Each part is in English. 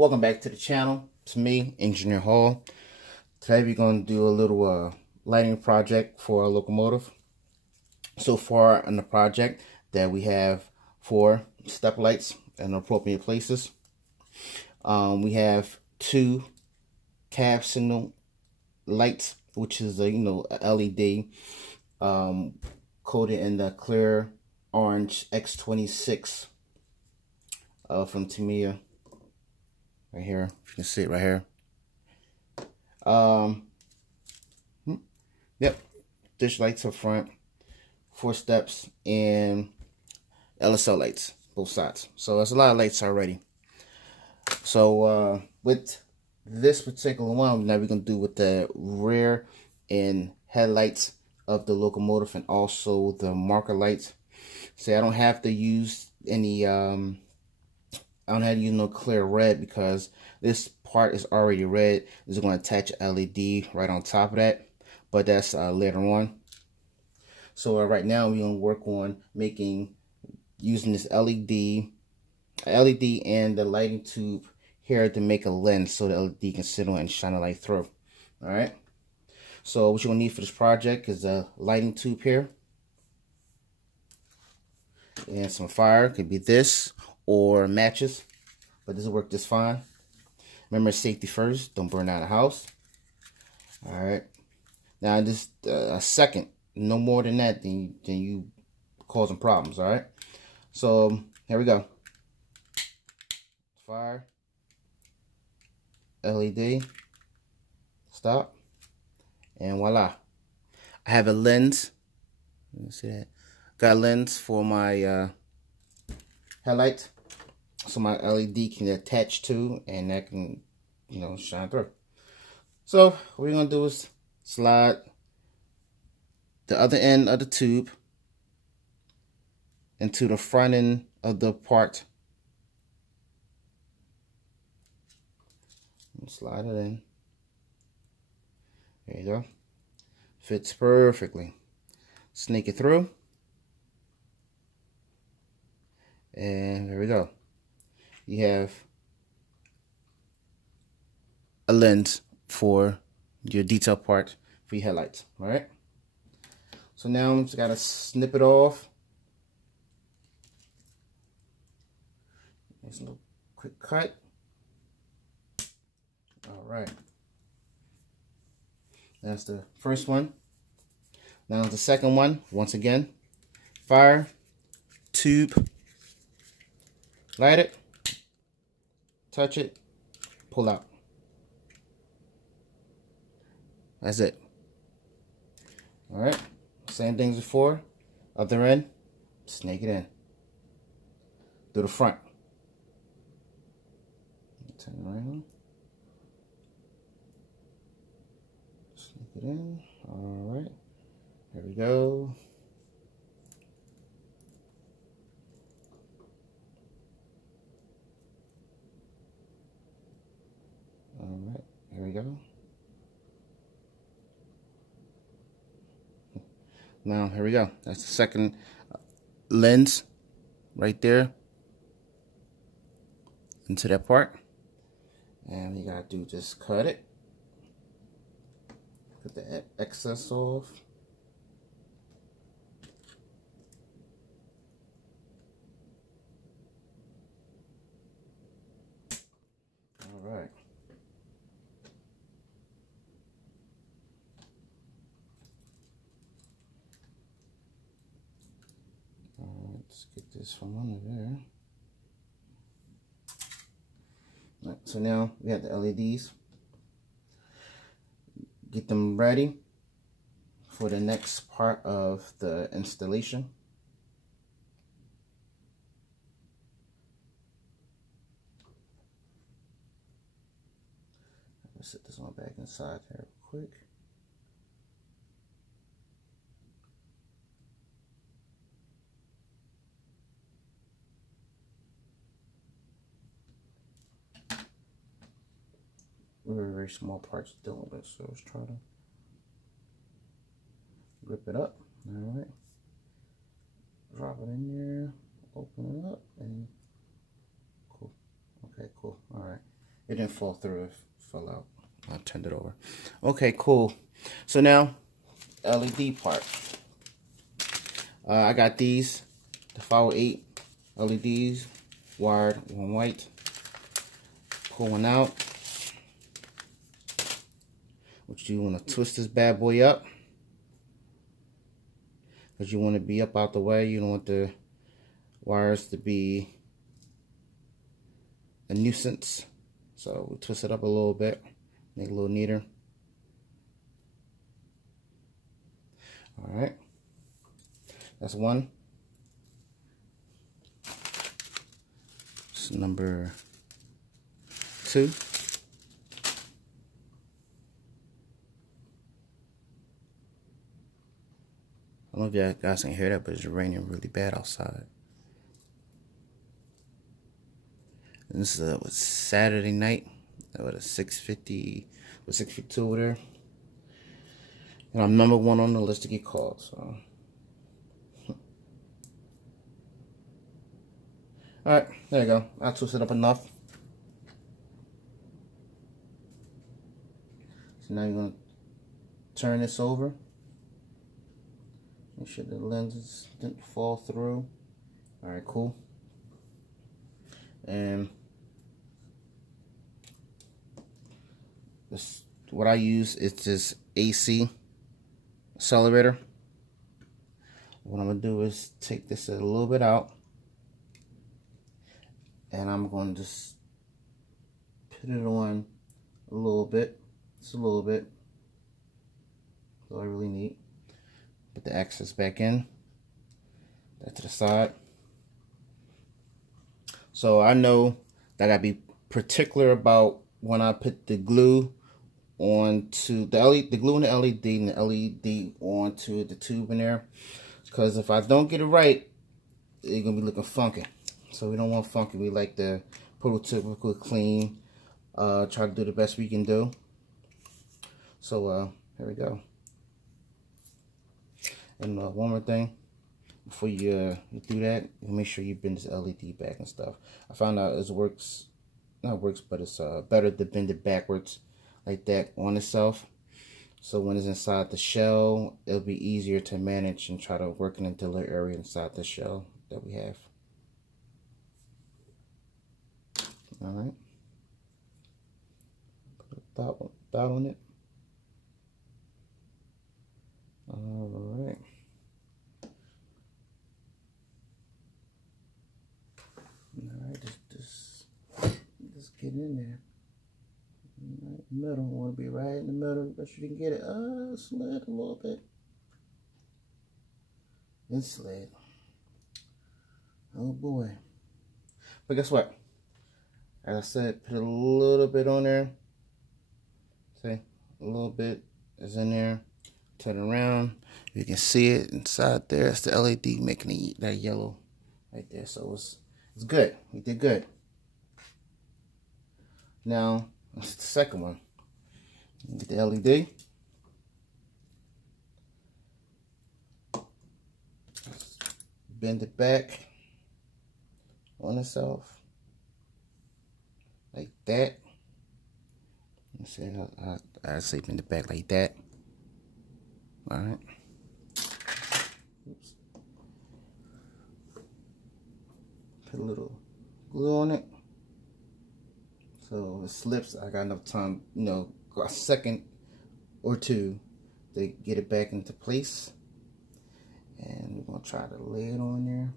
Welcome back to the channel. It's me, Engineer Hall. Today we're going to do a little lighting project for a locomotive. So far on the project that we have 4 step lights in appropriate places. We have 2 cab signal lights, which is a a LED coated in the clear orange X26 from Tamiya. Right here, if you can see it right here. Yep, dish lights up front, 4 steps, and LSL lights, both sides. So that's a lot of lights already. So with this particular one, now we're gonna do with the rear and headlights of the locomotive and also the marker lights. See, I don't have to use any I don't have to use no clear red because this part is already red. This is going to attach LED right on top of that, but that's later on. So right now we're going to work on using this LED and the lighting tube here to make a lens so the LED can sit on and shine a light through. All right. So what you're going to need for this project is a lighting tube here and some fire. Could be this or matches, but this will work just fine. Remember, safety first, don't burn out a house. All right, now just a second, no more than that, then you causing problems. All right, so here we go. Fire, LED, stop, and voila, I have a lens. Let me see that. Got a lens for my headlight, so my LED can attach to, and that can, shine through. So what we're gonna do is slide the other end of the tube into the front end of the part. Slide it in. There you go. Fits perfectly. Snake it through. And there we go. You have a lens for your detail part for your headlights. All right. So now I'm just gotta snip it off. There's a little quick cut. All right. That's the first one. Now the second one. Once again, fire, tube. Light it, touch it, pull out. That's it. All right, same things before. Other end, snake it in. Do the front. Turn it around. Snake it in. All right, here we go. Alright, here we go. Now, here we go. That's the second lens right there into that part. And you gotta do, just cut it. Put the excess off. Alright. Let's get this from under there. All right, so now we have the LEDs. Get them ready for the next part of the installation. Let's set this one back inside here real quick. Very small parts dealing with it, so let's try to grip it up. All right, drop it in there, open it up, and cool. Okay, cool. All right, It didn't fall through. It fell out. I turned it over. Okay, cool. So now, LED part. I got these, the 508 LEDs, wired, one white. Pull one out. Which you want to twist this bad boy up. Because you want to be up out the way. You don't want the wires to be a nuisance. So we twist it up a little bit. Make it a little neater. Alright. That's one. It's number 2. I don't know if y'all guys can hear that, but it's raining really bad outside. And this is Saturday night. At a 6:50, 6:52 over there. And I'm number 1 on the list to get called. So, all right, there you go. I twisted up enough. So now you're gonna turn this over. Make sure the lenses didn't fall through. All right, cool. And this, what I use is this AC accelerator. What I'm gonna do is take this a little bit out, and I'm going to just put it on a little bit, just a little bit. That's all I really need. Put the access back in, that to the side. So I know that I gotta be particular about when I put the glue onto the LED, the glue in the LED, and the LED onto the tube in there. Because if I don't get it right, it's gonna be looking funky. So we don't want funky. We like the prototypical clean. Try to do the best we can do. So here we go. And one more thing, before you do that, make sure you bend this LED back and stuff. I found out it works, not works, but it's better to bend it backwards like that on itself. So when it's inside the shell, it'll be easier to manage and try to work in the little area inside the shell that we have. All right. Put a dot on it. All right. All right, just get in there. Right in the middle. Want to be right in the middle. Bet you can get it. Slid a little bit. It slid. Oh boy. But guess what? As I said, put a little bit on there. See, a little bit is in there. Turn around. You can see it inside there. It's the LED making that yellow right there. So it's good. We did good. Now, that's the second one. Get the LED. Bend it back on itself. Like that. Let's see, I say bend it back like that. Alright. Oops. Put a little glue on it. So it slips. I got enough time, you know, a second or two to get it back into place. And we're gonna try to lay it on there.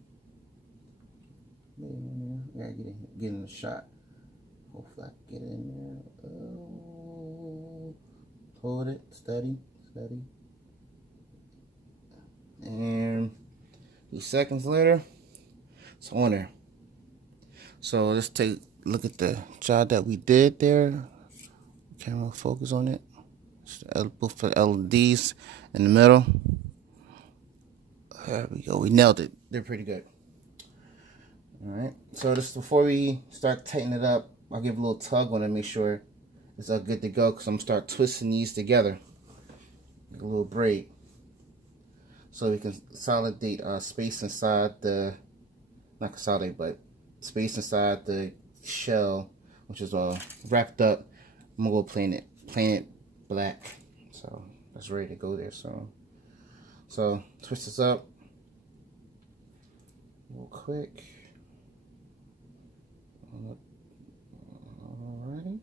Lay it in there. Yeah, get in the shot. Hopefully I can get it in there. Hold it, steady. And a few seconds later, it's on there. So let's take a look at the job that we did there. Camera focus on it. Both for LEDs in the middle. There we go. We nailed it. They're pretty good. Alright. So just before we start tightening it up, I'll give a little tug on it, make sure it's all good to go, because I'm going to start twisting these together. Like a little braid. So we can consolidate space inside the, not consolidate, but space inside the shell which is wrapped up. I'm gonna go plain it black. So that's ready to go there. So twist this up real quick. Alrighty.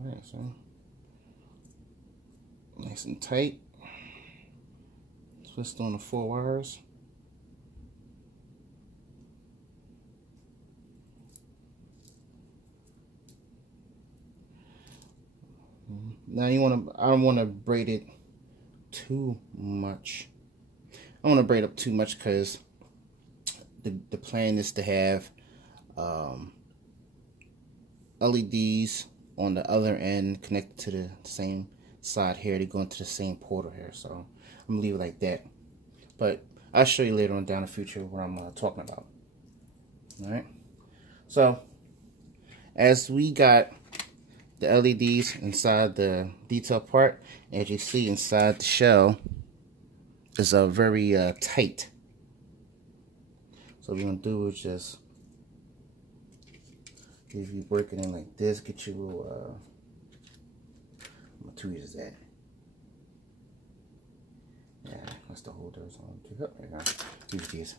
Alright, so nice and tight. Twist on the 4 wires. Now I don't want to braid it too much. I don't want to braid up too much because the plan is to have LEDs on the other end connected to the same side here. They go into the same portal here, so I'm gonna leave it like that. But I'll show you later on down the future what I'm talking about. All right. So as we got the LEDs inside the detail part, as you see inside the shell is very tight. So what we're gonna do is just, if you break it in like this, get you a little what 2 is that? Yeah, that's the holders on. There you go. Use these.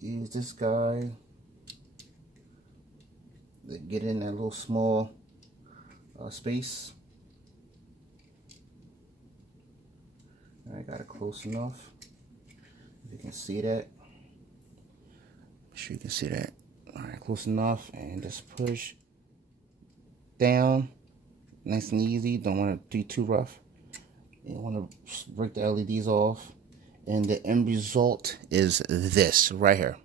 Use this guy to get in that little small space. I got it close enough. If you can see that. Make sure you can see that. Alright, close enough, and just push down. Nice and easy. Don't want to do too rough. You want to break the LEDs off. And the end result is this right here.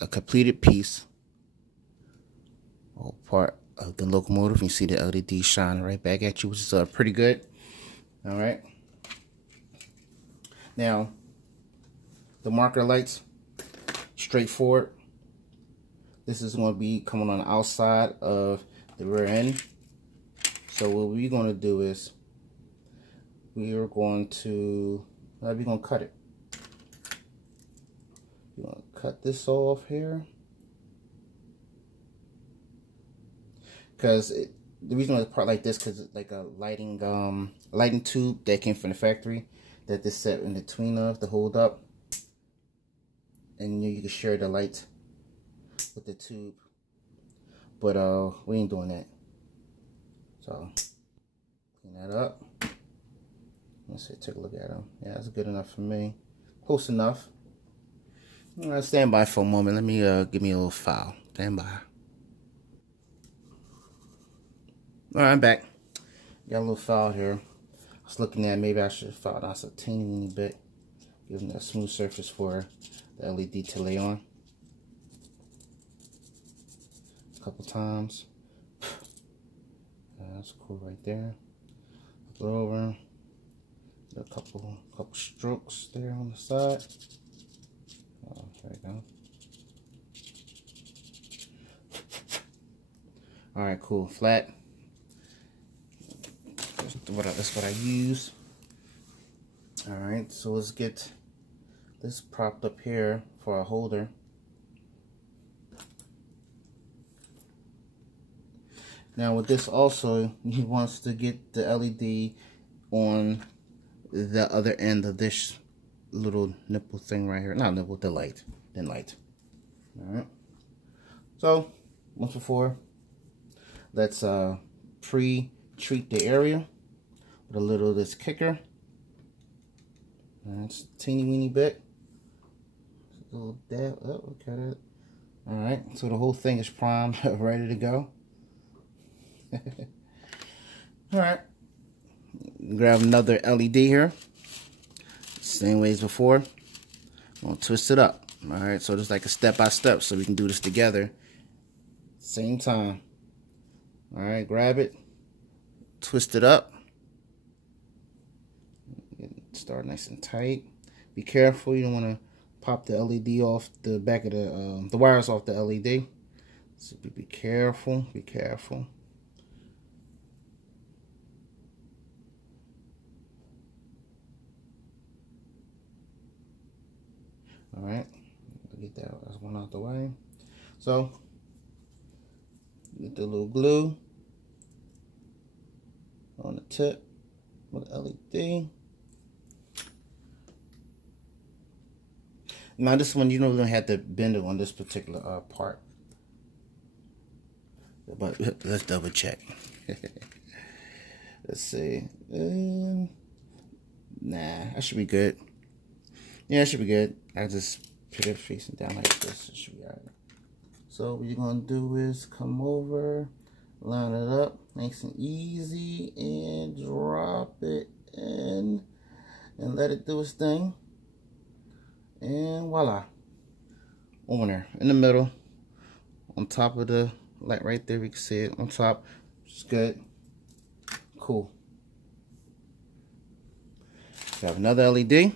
A completed piece. All part of the locomotive. You see the LED shining right back at you, which is pretty good. Alright. Now, the marker lights, straightforward. This is going to be coming on the outside of the rear end. So what we're going to do is we're going to cut it. You're going to cut this off here. Because the reason why it's part like this, because it's like a lighting tube that came from the factory that this set in between of to hold up. And you can share the light with the tube, but we ain't doing that. So clean that up. Let's see, take a look at them. Yeah, that's good enough for me. Close enough. All right, stand by for a moment. Let me give me a little file. Stand by. All right, I'm back. Got a little file here. I was looking at, maybe I should file out a teeny bit, give them a smooth surface for the LED to lay on. A couple times. That's cool right there. Flip it over. A couple strokes there on the side. Oh, there we go. All right, cool. Flat. That's what I use. All right, so let's get this propped up here for a holder. Now with this also, he wants to get the LED on the other end of this little nipple thing right here. Not nipple, the light. Then light. Alright. So, once before, let's pre-treat the area with a little of this kicker. That's a teeny weeny bit. A little dab. Oh, look at it. Alright, so the whole thing is primed, ready to go. Alright, grab another LED here, same way as before. I'm gonna twist it up. Alright, so just like a step by step, so we can do this together same time. Alright, grab it, twist it up, start nice and tight. Be careful, you don't want to pop the LED off the back of the wires off the LED, so be careful, be careful. All right, get that as one out the way. So get the little glue on the tip with the LED. Now this one, you don't really have to bend it on this particular part, but let's double check. Let's see. Nah, I should be good. Yeah, it should be good. I just put it facing down like this. It should be alright. So what you're gonna do is come over, line it up nice and easy, and drop it in, and let it do its thing. And voila, on there, in the middle, on top of the light right there, we can see it on top. It's good, cool. We have another LED.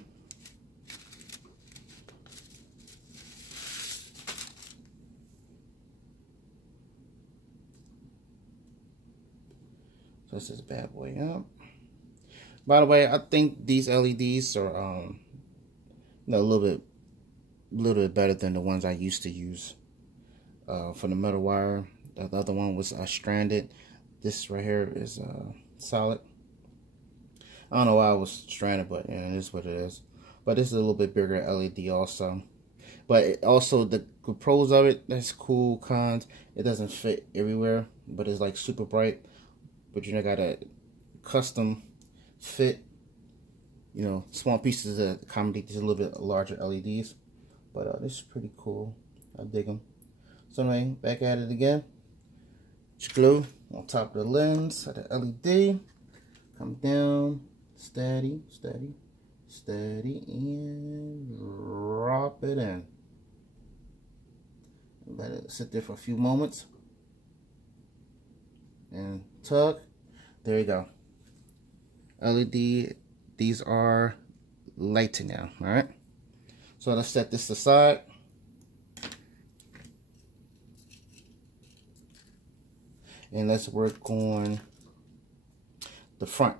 So this is bad boy up. By the way, I think these LEDs are a little bit better than the ones I used to use for the metal wire. The other one was stranded. This right here is solid. I don't know why I was stranded, but yeah, it is what it is. But this is a little bit bigger LED also. But it also, the pros of it, that's cool. Cons, it doesn't fit everywhere, but it's like super bright. But you know, got a custom fit, you know, small pieces to accommodate these a little bit larger LEDs. But this is pretty cool. I dig them. So anyway, back at it again. Glue on top of the lens of the LED. Come down, steady, steady, steady, and drop it in. Let it sit there for a few moments. And tug. There you go. LED, these are lighting now. Alright. So let's set this aside. And let's work on the front.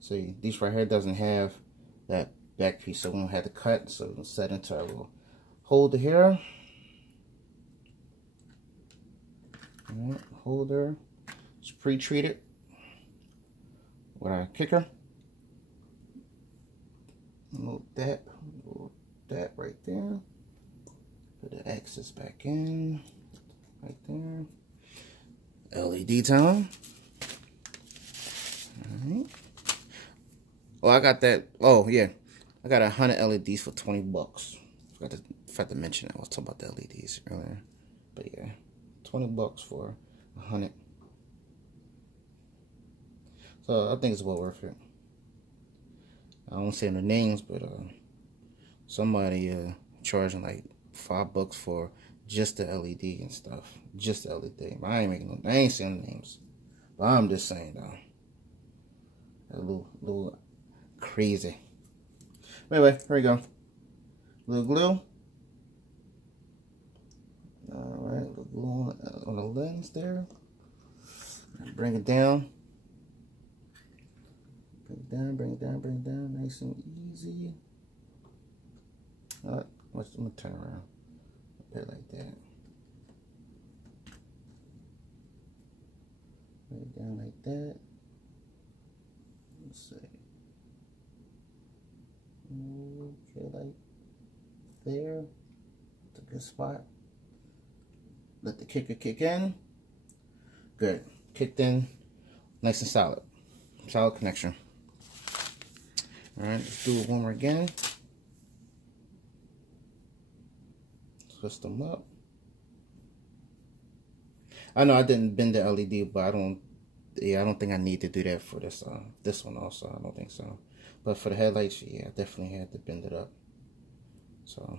See, these right here doesn't have that back piece, so we don't have to cut. So we'll set into our little holder here. Alright, holder. It's pre-treated with our kicker. Move that right there. Put the axis back in, right there. LED time. Alright. Oh, I got that. Oh, yeah. I got 100 LEDs for 20 bucks. Forgot to mention that. I was talking about the LEDs earlier. But yeah, 20 bucks for 100. So I think it's well worth it. I won't say the names, but somebody charging like $5 for just the LED and stuff. Just the LED. I ain't saying the names. But I'm just saying though. A little crazy. Anyway, here we go. Little glue. Alright, little glue on the lens there. Bring it down. Bring it down, bring it down, bring it down. Nice and easy. Alright, I'm gonna turn around. Put it like that. Bring it down like that. Let's see. Okay, like there. It's a good spot. Let the kicker kick in. Good. Kicked in. Nice and solid. Solid connection. Alright, let's do it one more again. Twist them up. I know I didn't bend the LED, but I don't think I need to do that for this one also. I don't think so. But for the headlights, yeah, I definitely had to bend it up. So,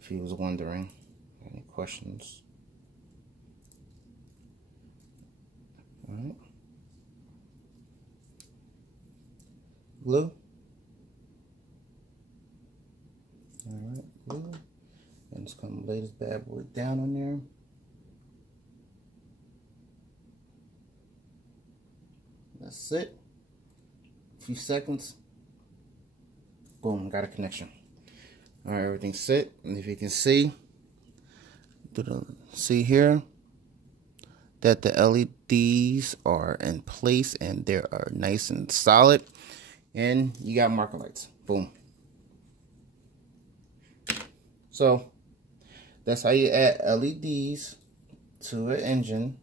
if you was wondering, any questions? Alright. Glue. Alright, glue. And just gonna lay this bad boy down on there. That's it. A few seconds. Boom, got a connection. All right, everything's set, and if you can see, see here that the LEDs are in place and they are nice and solid, and you got marker lights. Boom. So that's how you add LEDs to an engine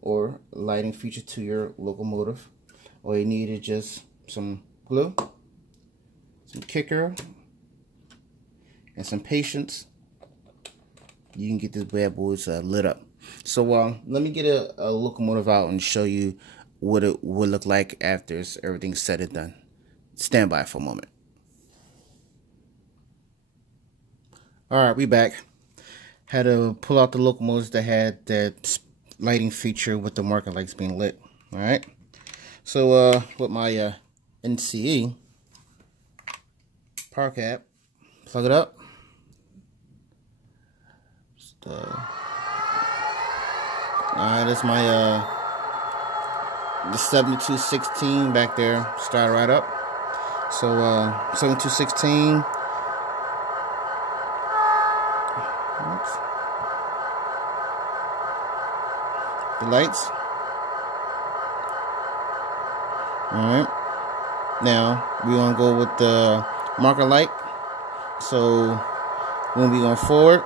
or lighting feature to your locomotive. All you need is just some glue, some kicker, and some patience. You can get this bad boys lit up. So let me get a locomotive out and show you what it would look like after everything's said and done. Stand by for a moment. Alright, we back. Had to pull out the locomotives that had that lighting feature with the marker lights being lit. Alright. So with my NCE power cap, plug it up. Alright, that's my the 7216 back there. Start right up. So 7216. The lights. Alright. Now we're gonna go with the marker light. So when we going forward,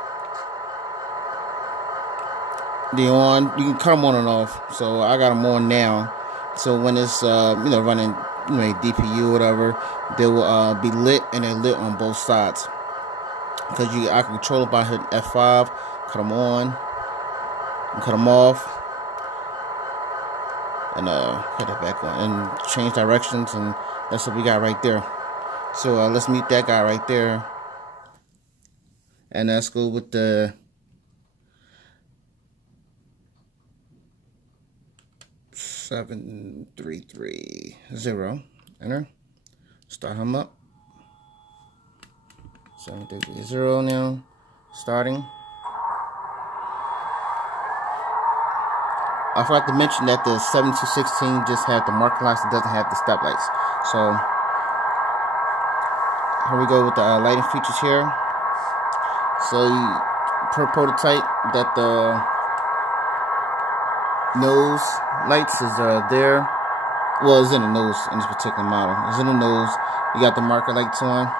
the on, you can cut them on and off. So I got them on now. So when it's running DPU or whatever, they will be lit, and they're lit on both sides. Because I can control it by hitting F5, cut them on, and cut them off. And put it back on and change directions, and that's what we got right there. So let's meet that guy right there, and let's go with the 7330. Enter. Start him up. 7330 now. Starting. I forgot to mention that the 7216 just had the marker lights, it doesn't have the stop lights. So here we go with the lighting features here. So per prototype, that the nose lights is there. Well, it's in the nose in this particular model. It's in the nose. You got the marker lights on.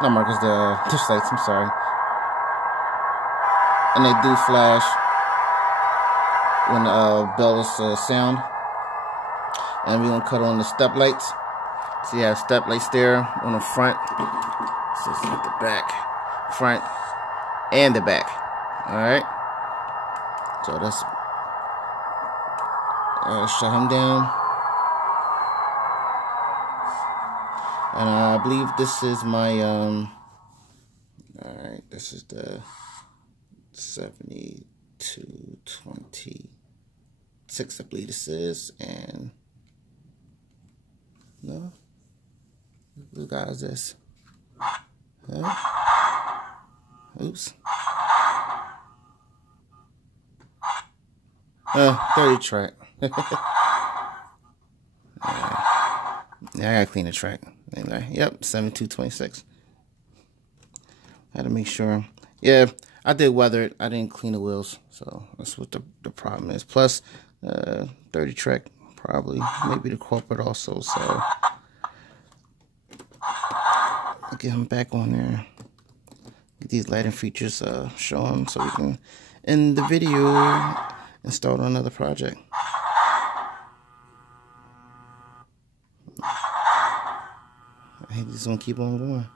Not markers, the dish lights. I'm sorry. And they do flash when the bell is sound. And we're gonna cut on the step lights. So you have step lights there on the front. So it's like the back, front, and the back. Alright. So that's shut him down. And I believe this is my alright, this is the 7226, I believe this is, and no, who guy is this? Huh? Oops. 30 track. Yeah, I gotta clean the track. Anyway, yep, 7226. Had to make sure. Yeah, I did weather it. I didn't clean the wheels, so that's what the problem is. Plus, 30 track probably, maybe the corporate also. So I'll get him back on there. Get these lighting features shown so we can end the video and start on another project. I think this is gonna keep on going.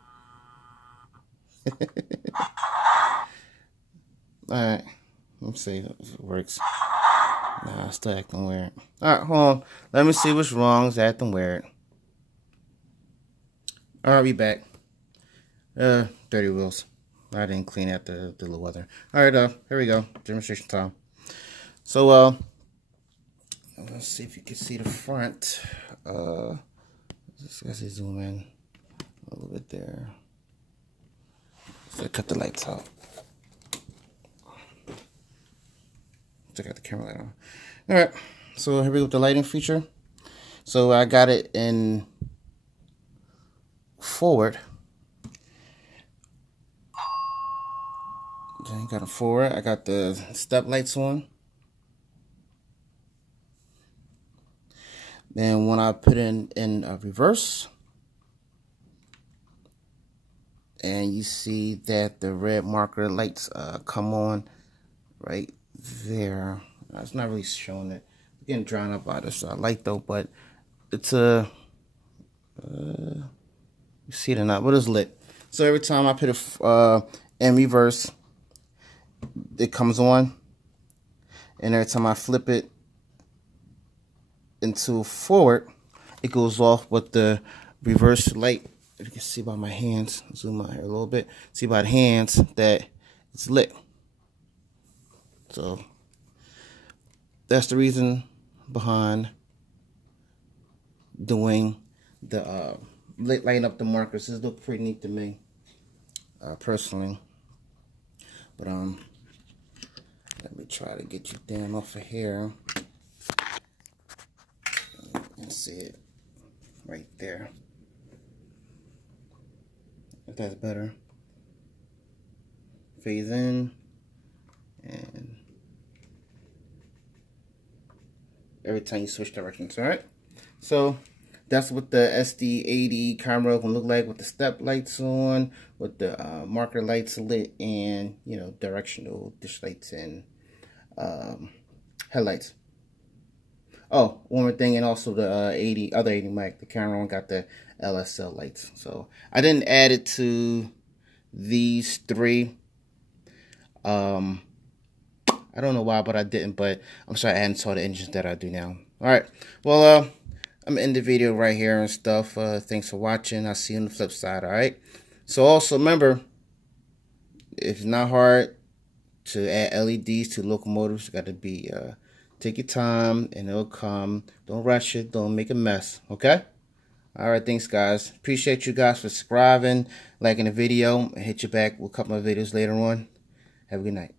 Alright, let's see if it works. Nah, it's still acting weird. Alright, hold on. Let me see what's wrong. It's acting weird. Alright, we back. Dirty wheels. I didn't clean out the little weather. Alright, here we go. Demonstration time. So, let's see if you can see the front. Let's zoom in a little bit there. So cut the lights out. Check out the camera light on. Alright, so here we go with the lighting feature. So I got it in forward Then got it forward. I got the step lights on. Then when I put in reverse, and you see that the red marker lights come on right there. It's not really showing it. It's getting drawn up by this light though, but it's you see it or not, but it's lit. So every time I put it in reverse, it comes on, and every time I flip it into forward, it goes off with the reverse light. If you can see by my hands, zoom out here a little bit, see by the hands that it's lit. So that's the reason behind doing the lighting up the markers. This looks pretty neat to me, personally. But let me try to get you down off of here and see it right there. If that's better. Phase in, and every time you switch directions. Alright, so that's what the SD80 camera will look like, with the step lights on, with the marker lights lit, and you know, directional dish lights and headlights. Oh, one more thing, and also the other 80 mic, the camera one got the LSL lights. So I didn't add it to these three. I don't know why, but I didn't. But I'm sorry, I hadn't saw the engines that I do now. All right, well, I'm gonna end the video right here and stuff. Thanks for watching. I'll see you on the flip side. All right. So also remember, it's not hard to add LEDs to locomotives. You got to be take your time, and it'll come. Don't rush it. Don't make a mess. Okay. All right. Thanks, guys. Appreciate you guys for subscribing, liking the video. I'll hit you back with a couple of videos later on. Have a good night.